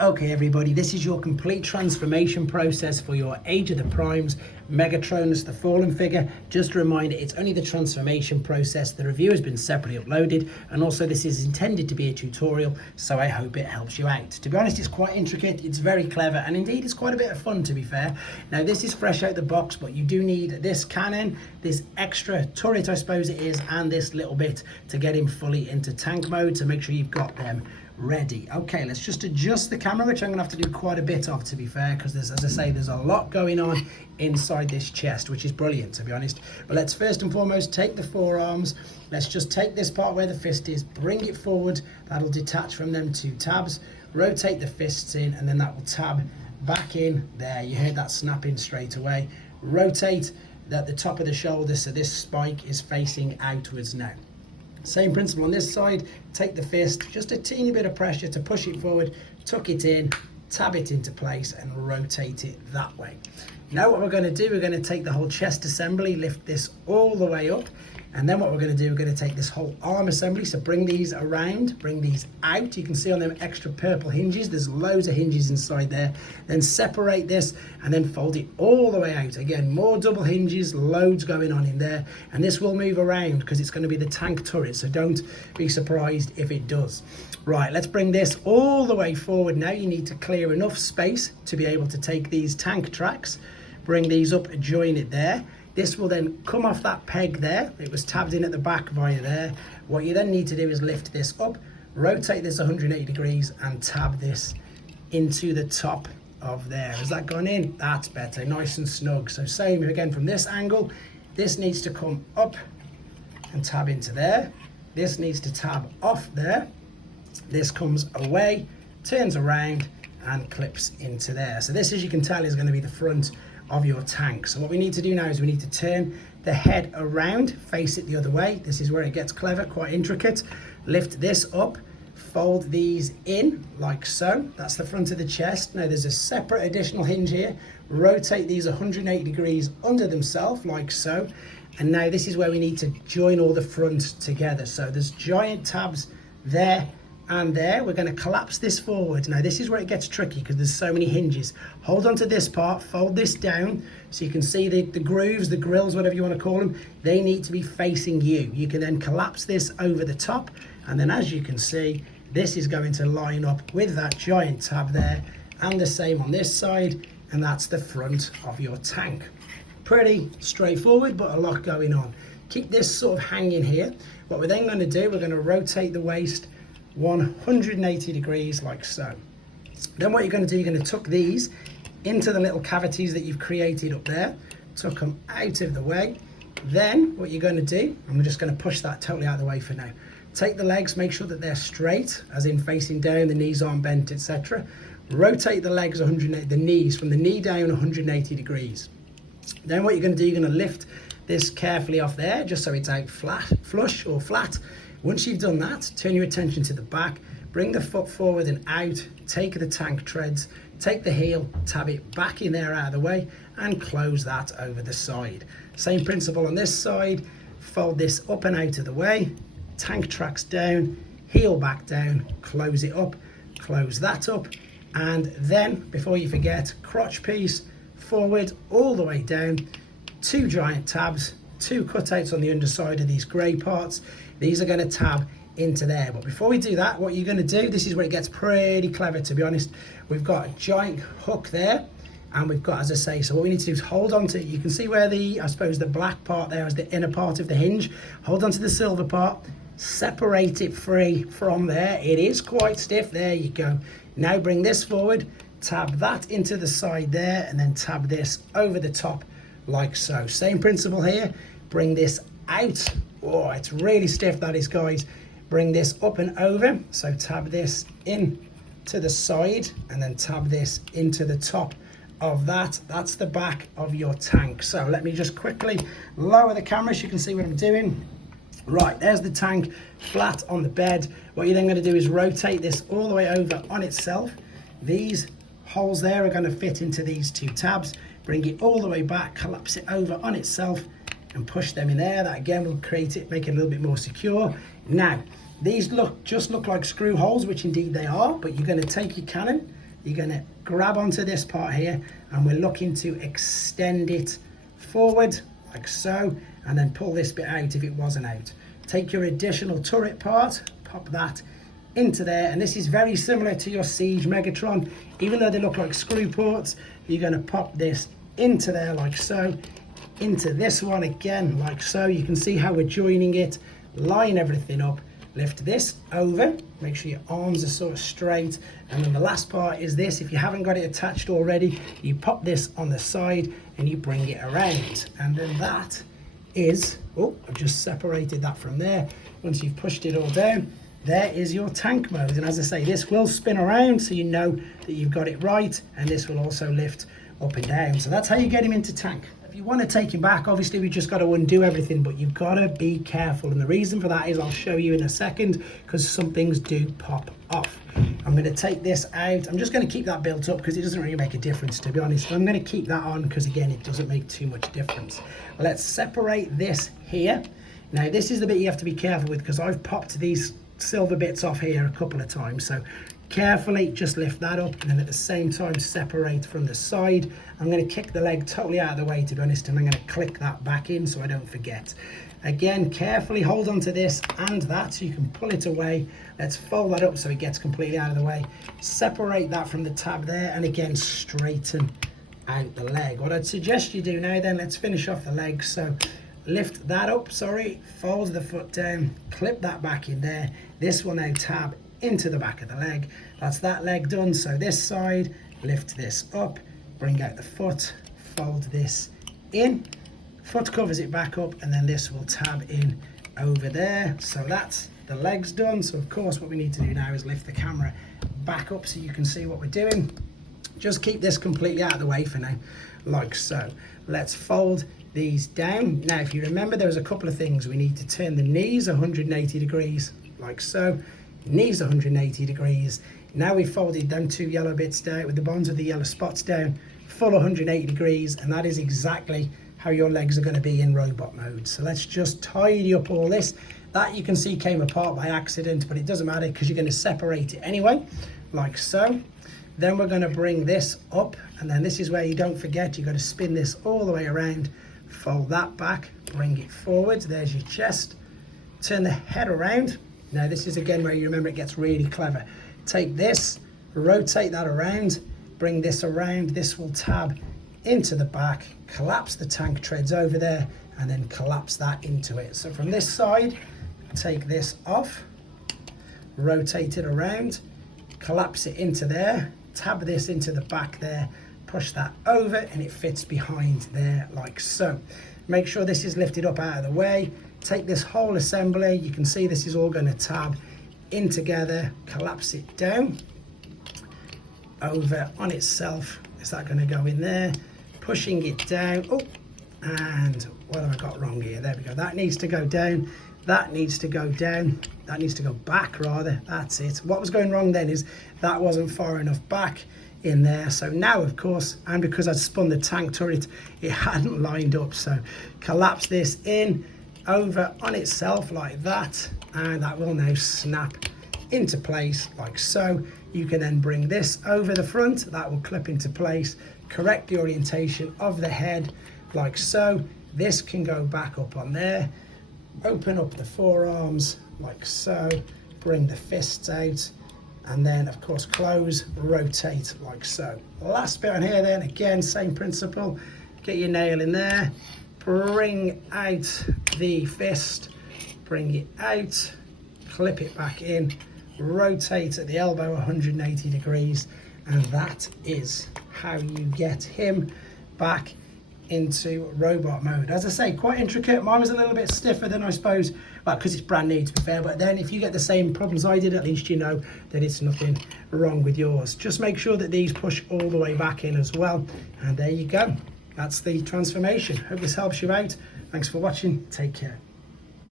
Okay everybody, this is your complete transformation process for your Age of the Primes Megatronus the Fallen figure. Just a reminder, it's only the transformation process. The review has been separately uploaded, and also this is intended to be a tutorial, so I hope it helps you out. To be honest, it's quite intricate, it's very clever, and indeed it's quite a bit of fun, to be fair. Now this is fresh out the box, but you do need this cannon, this extra turret I suppose it is, and this little bit to get him fully into tank mode, so make sure you've got them ready. Okay, let's just adjust the camera, which I'm gonna have to do quite a bit of, to be fair, because there's, as I say, there's a lot going on inside this chest, which is brilliant, to be honest. But let's first and foremost take the forearms. Let's just take this part where the fist is, bring it forward. That'll detach from them two tabs. Rotate the fists in, and then that will tab back in there. You heard that snapping straight away. Rotate at the top of the shoulder, so this spike is facing outwards now. Same principle on this side. Take the fist, just a teeny bit of pressure to push it forward, tuck it in, tab it into place, and rotate it that way. Now what we're going to do, we're going to take the whole chest assembly, lift this all the way up, and then what we're going to do, we're going to take this whole arm assembly, so bring these around, bring these out. You can see on them extra purple hinges, there's loads of hinges inside there. Then separate this and then fold it all the way out. Again, more double hinges, loads going on in there, and this will move around because it's going to be the tank turret, so don't be surprised if it does. Right, let's bring this all the way forward. Now you need to clear enough space to be able to take these tank tracks, bring these up, join it there. This will then come off that peg there. It was tabbed in at the back via there. What you then need to do is lift this up, rotate this 180 degrees, and tab this into the top of there. Has that gone in? That's better, nice and snug. So same again from this angle. This needs to come up and tab into there. This needs to tab off there. This comes away, turns around, and clips into there. So this, as you can tell, is going to be the front of your tank. So what we need to do now is we need to turn the head around, face it the other way. This is where it gets clever, quite intricate. Lift this up, fold these in like so. That's the front of the chest. Now there's a separate additional hinge here. Rotate these 180 degrees under themselves like so. And now this is where we need to join all the fronts together. So there's giant tabs there and there. We're going to collapse this forward. Now this is where it gets tricky because there's so many hinges. Hold on to this part, fold this down so you can see the grooves, the grills, whatever you want to call them. They need to be facing you. You can then collapse this over the top, and then as you can see, this is going to line up with that giant tab there, and the same on this side, and that's the front of your tank. Pretty straightforward, but a lot going on. Keep this sort of hanging here. What we're then going to do, we're going to rotate the waist 180 degrees like so. Then what you're going to do, you're going to tuck these into the little cavities that you've created up there, tuck them out of the way. Then what you're going to do, I'm just going to push that totally out of the way for now. Take the legs, make sure that they're straight, as in facing down, the knees aren't bent, etc. Rotate the legs 180, the knees from the knee down 180 degrees. Then what you're going to do, you're going to lift this carefully off there, just so it's out flat, flush or flat. Once you've done that, turn your attention to the back, bring the foot forward and out, take the tank treads, take the heel, tab it back in there out of the way, and close that over the side. Same principle on this side, fold this up and out of the way, tank tracks down, heel back down, close it up, close that up, and then, before you forget, crotch piece, forward all the way down, two giant tabs, two cutouts on the underside of these grey parts. These are going to tab into there. But before we do that, what you're going to do, this is where it gets pretty clever, to be honest. We've got a giant hook there, and we've got, as I say, so what we need to do is hold on to, you can see where the, I suppose the black part there is the inner part of the hinge. Hold on to the silver part, separate it free from there. It is quite stiff. There you go. Now bring this forward, tab that into the side there, and then tab this over the top like so. Same principle here. Bring this out. Oh, it's really stiff, that is, guys. Bring this up and over. So tab this in to the side, and then tab this into the top of that. That's the back of your tank. So let me just quickly lower the camera so you can see what I'm doing. Right, there's the tank flat on the bed. What you're then going to do is rotate this all the way over on itself. These holes there are going to fit into these two tabs. Bring it all the way back, collapse it over on itself, and push them in there. That again will create it, make it a little bit more secure. Now, these just look like screw holes, which indeed they are, but you're going to take your cannon, you're going to grab onto this part here, and we're looking to extend it forward like so, and then pull this bit out if it wasn't out. Take your additional turret part, pop that into there, and this is very similar to your Siege Megatron. Even though they look like screw ports, you're going to pop this into there like so, into this one again like so. You can see how we're joining it, line everything up, lift this over, make sure your arms are sort of straight, and then the last part is this. If you haven't got it attached already, you pop this on the side and you bring it around, and then that is, oh, I've just separated that from there. Once you've pushed it all down, there is your tank mode. And as I say, this will spin around so you know that you've got it right, and this will also lift up and down. So that's how you get him into tank. If you want to take him back, obviously we just got to undo everything, but you've got to be careful, and the reason for that is I'll show you in a second, because some things do pop off. I'm going to take this out. I'm just going to keep that built up because it doesn't really make a difference, to be honest. I'm going to keep that on because, again, it doesn't make too much difference. Let's separate this here. Now this is the bit you have to be careful with, because I've popped these silver bits off here a couple of times, so carefully just lift that up, and then at the same time separate from the side. I'm going to kick the leg totally out of the way, to be honest, and I'm going to click that back in so I don't forget. Again, carefully hold on to this and that so you can pull it away. Let's fold that up so it gets completely out of the way. Separate that from the tab there, and again straighten out the leg. What I'd suggest you do now then, let's finish off the leg. So lift that up, fold the foot down, clip that back in there. This will now tab into the back of the leg. That's that leg done. So this side, lift this up, bring out the foot, fold this in, foot covers it back up, and then this will tab in over there. So that's the legs done. So of course what we need to do now is lift the camera back up so you can see what we're doing. Just keep this completely out of the way for now, like so. Let's fold these down. Now if you remember, there's a couple of things. We need to turn the knees 180 degrees like so, knees 180 degrees. Now we've folded them two yellow bits down with the bonds of the yellow spots down, full 180 degrees, and that is exactly how your legs are going to be in robot mode. So let's just tidy up all this. That you can see came apart by accident, but it doesn't matter because you're going to separate it anyway, like so. Then we're going to bring this up, and then this is where you don't forget, you've got to spin this all the way around, fold that back, bring it forward. There's your chest. Turn the head around. Now this is again where you remember it gets really clever. Take this, rotate that around, bring this around. This will tab into the back, collapse the tank treads over there, and then collapse that into it. So from this side, take this off, rotate it around, collapse it into there, tab this into the back there, push that over, and it fits behind there like so. Make sure this is lifted up out of the way. Take this whole assembly, you can see this is all going to tab in together, collapse it down over on itself. Is that going to go in there? Pushing it down. Oh, and what have I got wrong here? There we go. That needs to go down. That needs to go down. That needs to go back rather. That's it. What was going wrong then is that wasn't far enough back in there. So now of course, and because I'd spun the tank turret, it hadn't lined up. So collapse this in over on itself like that, and that will now snap into place like so. You can then bring this over the front, that will clip into place, correct the orientation of the head like so. This can go back up on there, open up the forearms like so, bring the fists out, and then of course close, rotate like so. Last bit on here then, again same principle, get your nail in there, bring out the fist, bring it out, clip it back in, rotate at the elbow 180 degrees, and that is how you get him back into robot mode. As I say, quite intricate. Mine was a little bit stiffer than I suppose, well, because it's brand new to be fair, but then if you get the same problems I did, at least you know that it's nothing wrong with yours. Just make sure that these push all the way back in as well, and there you go. That's the transformation. Hope this helps you out. Thanks for watching. Take care.